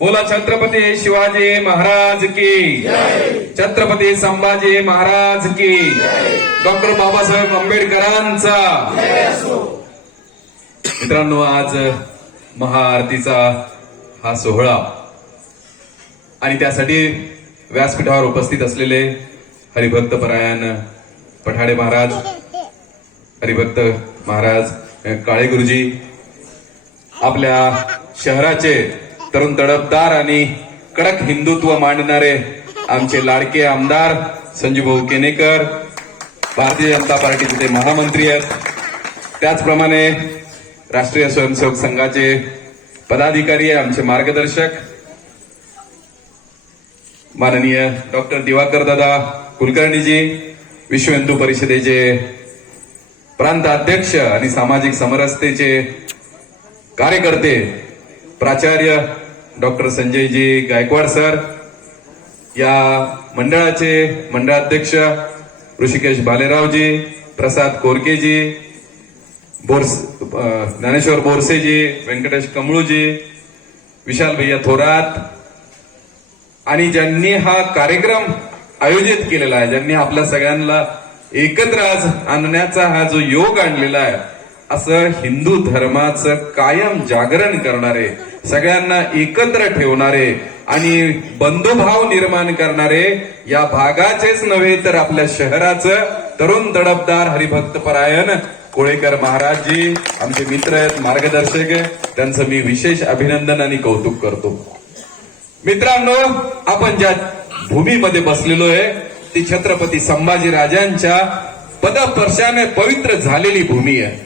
बोला छत्रपती शिवाजी महाराज की, छत्रपती संभाजी महाराज की, डॉक्टर बाबासाहेब आंबेडकरांचा. मित्रांनो, आज महाआरतीचा हा सोहळा आणि त्यासाठी व्यासपीठावर उपस्थित असलेले हरिभक्त परायण पठाडे महाराज, हरिभक्त महाराज काळे गुरुजी, आपल्या शहराचे तरुण तडफदार आणि कडक हिंदुत्व मांडणारे आमचे लाडके आमदार संजूभाऊ केनेकर, भारतीय जनता पार्टीचे ते महामंत्री आहेत. त्याचप्रमाणे राष्ट्रीय स्वयंसेवक संघाचे पदाधिकारी, आमचे मार्गदर्शक माननीय डॉक्टर दिवाकर दादा कुलकर्णीजी, विश्व हिंदू परिषदेचे प्रांत अध्यक्ष आणि सामाजिक समरसतेचे कार्यकर्ते प्राचार्य डॉक्टर संजयजी गायकवाड सर, या मंडळाचे मंडळाध्यक्ष ऋषिकेश भालेरावजी, प्रसाद कोरकेजी, ज्ञानेश्वर बोरसेजी, व्यंकटेश कमळूजी, विशाल भैया थोरात, आणि ज्यांनी हा कार्यक्रम आयोजित केलेला आहे, ज्यांनी आपल्या सगळ्यांना एकत्र आज आणण्याचा हा जो योग आणलेला आहे, असं हिंदू धर्माचं कायम जागरण करणारे, सगळ्यांना एकत्र ठेवणारे आणि बंधुभाव निर्माण करणारे, या भागाचेच नव्हे तर आपल्या शहराचं तरुण तडफदार हरिभक्त परायण कोळेकर महाराजजी आमचे मित्र आहेत, मार्गदर्शक आहे. त्यांचं मी विशेष अभिनंदन आणि कौतुक करतो. मित्रांनो, आपण ज्या भूमीमध्ये बसलेलो आहे ती छत्रपती संभाजी राजांच्या पदस्पर्शाने पवित्र झालेली भूमी आहे.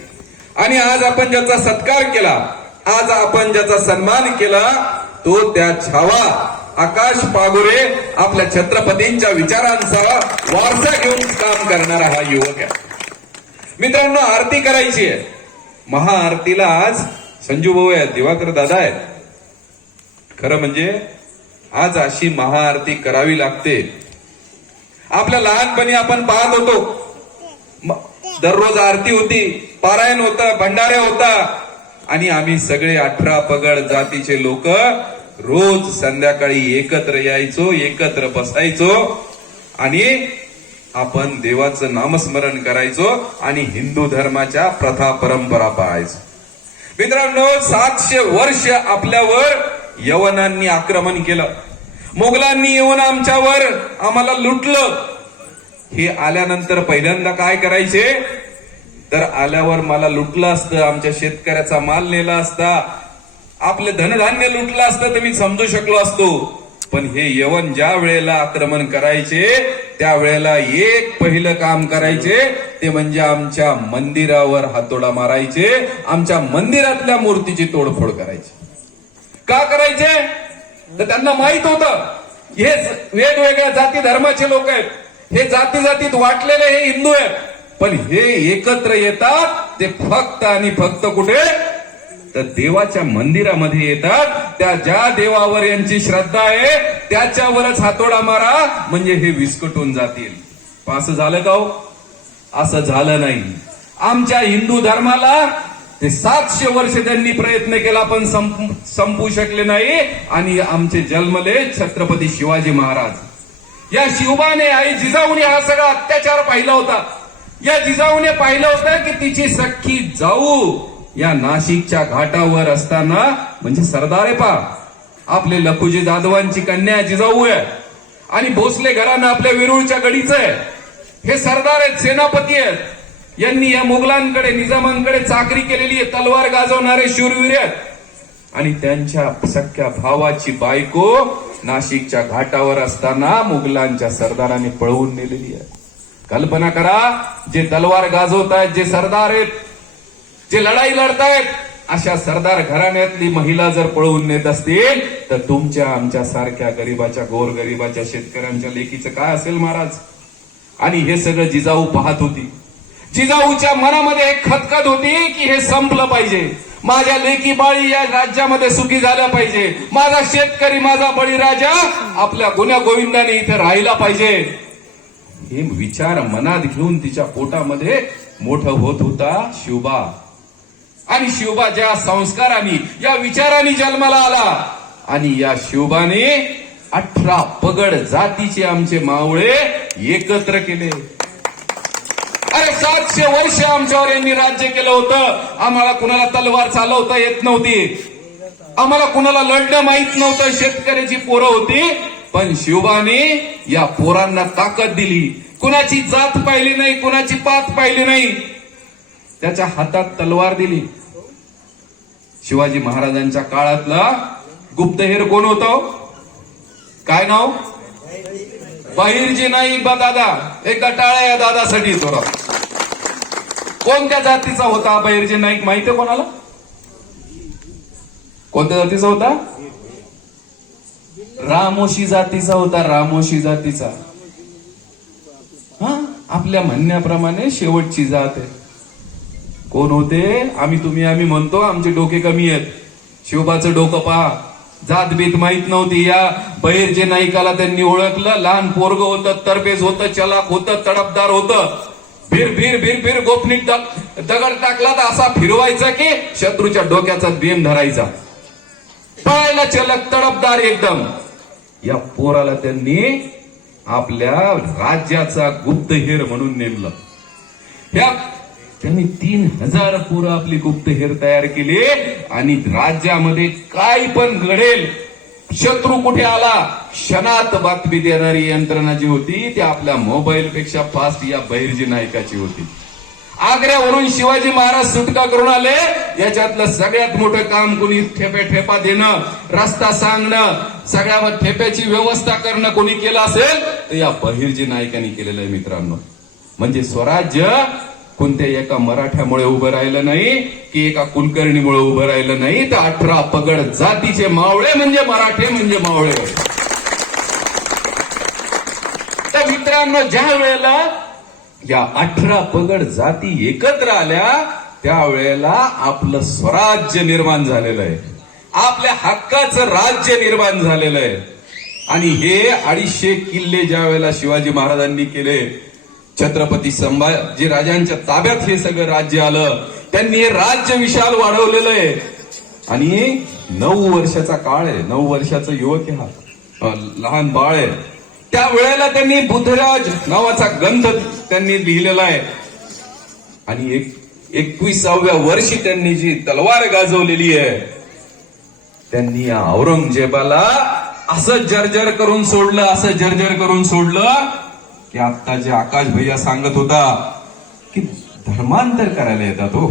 आणि आज आपण ज्याचा सत्कार केला, आज आपण ज्याचा सन्मान केला, तो त्या छावा आकाश पागोरे आपल्या छत्रपतींच्या विचारांचा वारसा घेऊन काम करणारा हा युवक आहे. मित्रांनो, आरती करायची आहे. महाआरतीला आज संजूभाऊ आहेत, दिवाकर दादा आहेत. खरं म्हणजे आज अशी महाआरती करावी लागते. आपल्या लहानपणी आपण पाहत होतो, दररोज आरती होती, पारायण होतं, भंडारे होता, आणि आम्ही सगळे 18 पगड जातीचे लोक रोज संध्याकाळी एकत्र यायचो, एकत्र बसायचो आणि आपण देवाचं नामस्मरण करायचो आणि हिंदू धर्माच्या प्रथा परंपरा पाळायचो. मित्रांनो, 700 वर्ष आपल्यावर यवनांनी आक्रमण केलं, मोगलांनी येऊन आमच्यावर आम्हाला लुटलं. हे आल्यानंतर पहिल्यांदा काय करायचे, तर आल्यावर मला लुटलं असतं, आमच्या शेतकऱ्याचा माल नेला असता, आपले धनधान्य लुटलं असतं तर मी समजू शकलो असतो. पण हे यवन ज्या वेळेला आक्रमण करायचे त्यावेळेला एक पहिलं काम करायचे ते म्हणजे आमच्या मंदिरावर हातोडा मारायचे, आमच्या मंदिरातल्या मूर्तीची तोडफोड करायची. का करायचे, तर त्यांना माहित होतं हे वेगवेगळ्या जाती धर्माचे लोक आहेत, हे जाती जातीत वाटलेले हे हिंदू आहेत, पण हे एकत्र येतात ते फक्त आणि फक्त कुठे, तर देवाच्या मंदिरामध्ये येतात. त्या ज्या देवावर यांची श्रद्धा आहे त्याच्यावरच हातोडा मारा, म्हणजे हे विस्कटून जातील. असं झालं का हो? असं झालं नाही. आमच्या हिंदू धर्माला ते 700 वर्ष त्यांनी प्रयत्न केला पण संपू शकले नाही. आणि आमचे जन्मले छत्रपती शिवाजी महाराज, या शिवबाने, आई जिजाऊने हा सगळा अत्याचार पाहिला होता. या जिजाऊने पाहिलं होतं की तिची सख्खी जाऊ या नाशिकच्या घाटावर असताना, म्हणजे सरदार आहे पा, आपले लखुजी जाधवांची कन्या जिजाऊ आहे, आणि भोसले घराणं आपल्या वेरूळच्या गडीचं आहे. हे सरदार आहेत, सेनापती आहेत. यांनी या मुघलांकडे, निजामांकडे चाकरी केलेली आहे, तलवार गाजवणारे शूरवीर आहेत. आणि त्यांच्या सख्या भावाची बायको नाशिकच्या घाटावर असताना मुघलांच्या सरदाराने पळवून नेलेली आहे. कल्पना करा, जे तलवार गाजवतायत, जे सरदार आहेत, जे लढाई लढतायत, अशा सरदार घराण्यातली महिला जर पळवून नेत असतील तर तुमच्या आमच्या सारख्या गरीबाच्या, गोरगरिबाच्या शेतकऱ्यांच्या लेकीचं काय असेल महाराज. आणि हे सगळं जिजाऊ पाहत होती. जिजाऊच्या मनामध्ये एक खतखत होती की हे संपलं पाहिजे, माझ्या लेकी बाळी या राज्यामध्ये सुखी झाल्या पाहिजे, माझा शेतकरी, माझा बळीराजा आपल्या गुन्ह्या गोविंदाने इथे राहिला पाहिजे. हे विचार मनात घेऊन तिच्या पोटामध्ये मोठं होत होता शिवबा. आणि शिवबा ज्या संस्कारांनी, या विचारांनी जन्माला आला, आणि या शिवबाने 18 पगड जातीचे आमचे मावळे एकत्र केले. अरे 700 वर्ष आमच्यावर यांनी राज्य केलं होतं. आम्हाला कुणाला तलवार चालवता येत नव्हती, आम्हाला कुणाला लढणं माहित नव्हतं, शेतकऱ्याची पोरं होती. पण शिवबाने या पोरांना ताकद दिली. कुणाची जात पाहिली नाही, कुणाची पात पाहिली नाही, त्याच्या हातात तलवार दिली. शिवाजी महाराजांच्या काळातला गुप्तहेर कोण होता? काय नाव? बहिर्जी नाईक बा दादा. एक टाळ्या या दादासाठी. थोडा कोणत्या जातीचा होता बहिर्जी नाईक माहितीये कोणाला? कोणत्या जातीचा होता? रामोशी जातीचा होता. रामोशी जातीचा. हा, आपल्या म्हणण्याप्रमाणे शेवटची जात आहे. कोण होते? आम्ही म्हणतो आमचे डोके कमी आहेत. शिवबाचं डोकं पहा. जात बीत माहित नव्हती. या बहिर्जे नाईकाला त्यांनी ओळखलं. लहान पोरग होतं, तरबेज होतं, चलाक होतं, तडपदार होतं. भीर गोपनीत दगड टाकला तर असा फिरवायचा की शत्रूच्या डोक्याचा बेम धरायचा. पळायला चलक, तडपदार एकदम. या पोराला त्यांनी आपल्या राज्याचा गुप्तहेर म्हणून नेमलं. त्यांनी 3000 पोरं आपली गुप्तहेर तयार केली. आणि राज्यामध्ये काय पण घडेल, शत्रू कुठे आला, क्षणात बातमी देणारी यंत्रणा जी होती ती आपल्या मोबाईल पेक्षा फास्ट या बहिर्जी नायकाची होती. आग्र्यावरून शिवाजी महाराज सुटका करून आले. याच्यातलं सगळ्यात मोठं काम कोणी ठेपा देणं, रस्ता सांगणं, सगळ्या ठेप्याची व्यवस्था करणं कोणी केलं असेल तर या बहिर्जी नायकांनी केलेलं आहे मित्रांनो. म्हणजे स्वराज्य कोणत्या एका मराठ्यामुळे उभं राहिलं नाही, की एका कुलकर्णीमुळे उभं राहिलं नाही, तर 18 पगड जातीचे मावळे म्हणजे मराठे म्हणजे मावळे. तर मित्रांनो, ज्या वेळेला या 18 पगड जाती एकत्र आल्या त्यावेळेला आपलं स्वराज्य निर्माण झालेलं आहे, आपल्या हक्काचं राज्य निर्माण झालेलं आहे. आणि हे 250 किल्ले ज्या वेळेला शिवाजी महाराजांनी केले, छत्रपती संभाजी राजांच्या ताब्यात हे सगळं राज्य आलं. त्यांनी हे राज्य विशाल वाढवलेलं आहे. आणि 9 वर्षाचा काळ आहे, 9 वर्षाचा युवक आहे हा, लहान बाळ आहे. त्या वेळेला त्यांनी बुद्धराज नावाचा ग्रंथ त्यांनी लिहिलेला आहे. आणि 21व्या वर्षी त्यांनी जी तलवार गाजवलेली आहे, त्यांनी या औरंगजेबाला असं जर्जर करून सोडलं, असं जर्जर करून सोडलं की आता जे आकाश भैया सांगत होता की धर्मांतर करायला येतात. हो,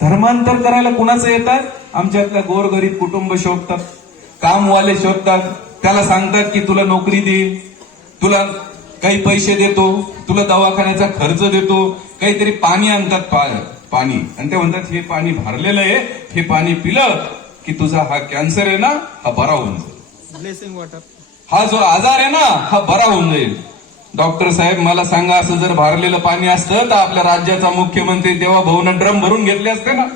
धर्मांतर करायला कुणाचं येतात? आमच्यातल्या गोरगरीब कुटुंब शोधतात, कामवाले शोधतात. त्याला सांगतात की तुला नोकरी दे, तुला काही पैसे देतो, तुला दवाखान्याचा खर्च देतो, काहीतरी पाणी आणतात, पाणी, आणि ते म्हणतात हे पाणी भरलेलं आहे, हे पाणी पिलं की तुझा हा कॅन्सर आहे ना हा बरा होऊन जाईल, ब्लेसिंग वॉटर, हा जो आजार आहे ना हा बरा होऊन जाईल. डॉक्टर साहेब मला सांगा, असं जर भरलेलं पाणी असतं तर आपल्या राज्याचा मुख्यमंत्री देवा भाऊन ड्रम भरून घेतले असते ना,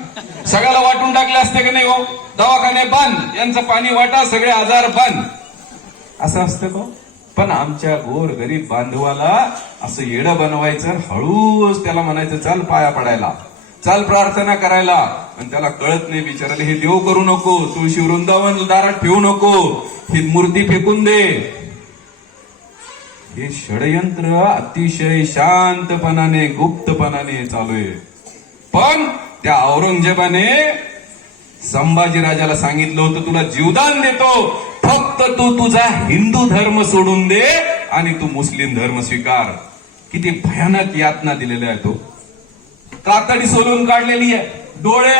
सगळ्याला वाटून टाकले असते की नाही? हो, दवाखाने बंद, यांचं पाणी वाटा, सगळे आजार बंद, असं असतं का? पण आमच्या गोर गरीब बांधवाला असं येडं बनवायचं, हळूच त्याला म्हणायचं चल पाया पडायला, चल प्रार्थना करायला, आणि त्याला कळत नाही बिचारायला हे देव करू नको, तुळशी वृंदावन दारात ठेवू नको, ही मूर्ती फेकून दे. हे षडयंत्र अतिशय शांतपणाने गुप्तपणाने चालू आहे. पण त्या औरंगजेबाने संभाजीराजाला सांगितलं होतं तुला जीवदान देतो, फक्त तू तुझा हिंदू धर्म सोडून दे आणि तू मुस्लिम धर्म स्वीकार. किती भयानक यातना दिलेल्या आहे. तो कातडी सोलून काढलेली आहे, डोळे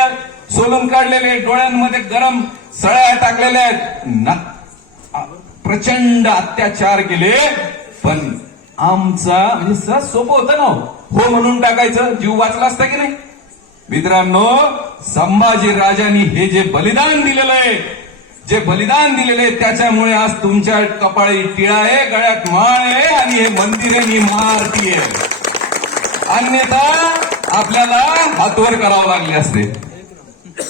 सोलून काढलेले, डोळ्यांमध्ये गरम सळ्या टाकलेल्या आहेत, प्रचंड अत्याचार केले. पण आमचा म्हणजे सहज सोपं होतं ना, हो म्हणून टाकायचं, जीव वाचला असता की नाही? मित्रांनो, संभाजी राजांनी हे जे बलिदान दिलेलं आहे, जे बलिदान दिलेलं आहे, त्याच्यामुळे आज तुमच्या कपाळी टिळा आहे, गळ्यात माळ आहे आणि हे मंदिरे मारती आहे. अन्यथा आपल्याला हातवर करावं लागले असते.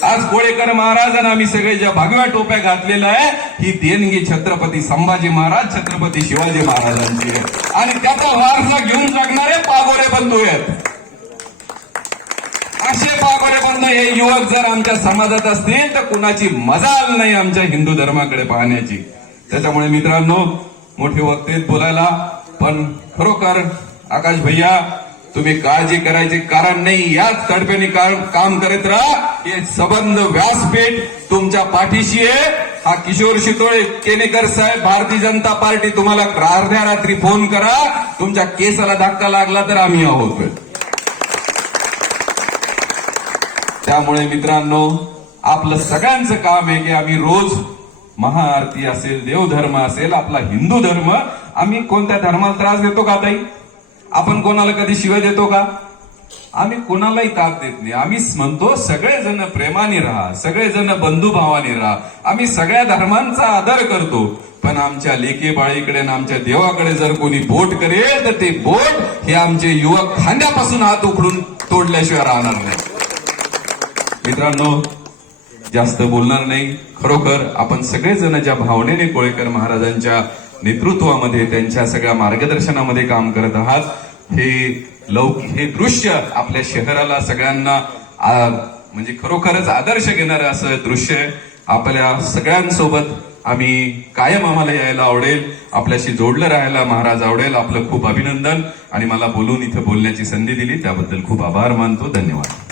आज कोळेकर महाराज आणि आम्ही सगळे ज्या भगव्या टोप्या घातलेल्या आहे, ही देणगी छत्रपती संभाजी महाराज, छत्रपती शिवाजी महाराजांची आहे. आणि त्याचा वारसा घेऊन जगणारे पागोरे बंधू आहेत. आक्षेपाकडे हे युवक जर आमच्या समाजात असतील तर कुणाची मजाल नाही आमच्या हिंदू धर्माकडे पाहण्याची. त्याच्यामुळे मित्रांनो, मोठे वक्ते बोलायला, पण खरोखर आकाश भैया तुम्ही काळजी करायचे कारण नाही. याच तडप्याने काम करत राहा. हे सबंध व्यासपीठ तुमच्या पाठीशी आहे. हा किशोर शितोळे केनेकर साहेब, भारतीय जनता पार्टी तुम्हाला अर्ध्या रात्री फोन करा, तुमच्या केसाला धक्का लागला तर आम्ही आहोत. त्यामुळे मित्रांनो, आपलं सगळ्यांचं काम आहे की आम्ही रोज महाआरती असेल, देवधर्म असेल, आपला हिंदू धर्म, आम्ही कोणत्या धर्माला त्रास देतो का ताई? आपण कोणाला कधी शिवाय देतो का? आम्ही कोणालाही ताप देत नाही. आम्ही म्हणतो सगळेजण प्रेमाने राहा, सगळेजण बंधुभावाने राहा. आम्ही सगळ्या धर्मांचा आदर करतो, पण आमच्या लेकी बाळीकडे आणि आमच्या देवाकडे जर कोणी बोट करेल तर ते बोट हे आमचे युवक खांद्यापासून हात उकडून तोडल्याशिवाय राहणार नाही. मित्रांनो, जास्त बोलणार नाही. खरोखर आपण सगळेजण ज्या भावनेने कोळेकर महाराजांच्या नेतृत्वामध्ये, त्यांच्या सगळ्या मार्गदर्शनामध्ये काम करत आहात, हे दृश्य आपल्या शहराला सगळ्यांना म्हणजे खरोखरच आदर्श घेणारं असं दृश्य आहे. आपल्या सगळ्यांसोबत आम्ही कायम आम्हाला यायला आवडेल, आपल्याशी जोडलं राहायला महाराज आवडेल. आपलं खूप अभिनंदन आणि मला बोलून इथं बोलण्याची संधी दिली त्याबद्दल खूप आभार मानतो. धन्यवाद.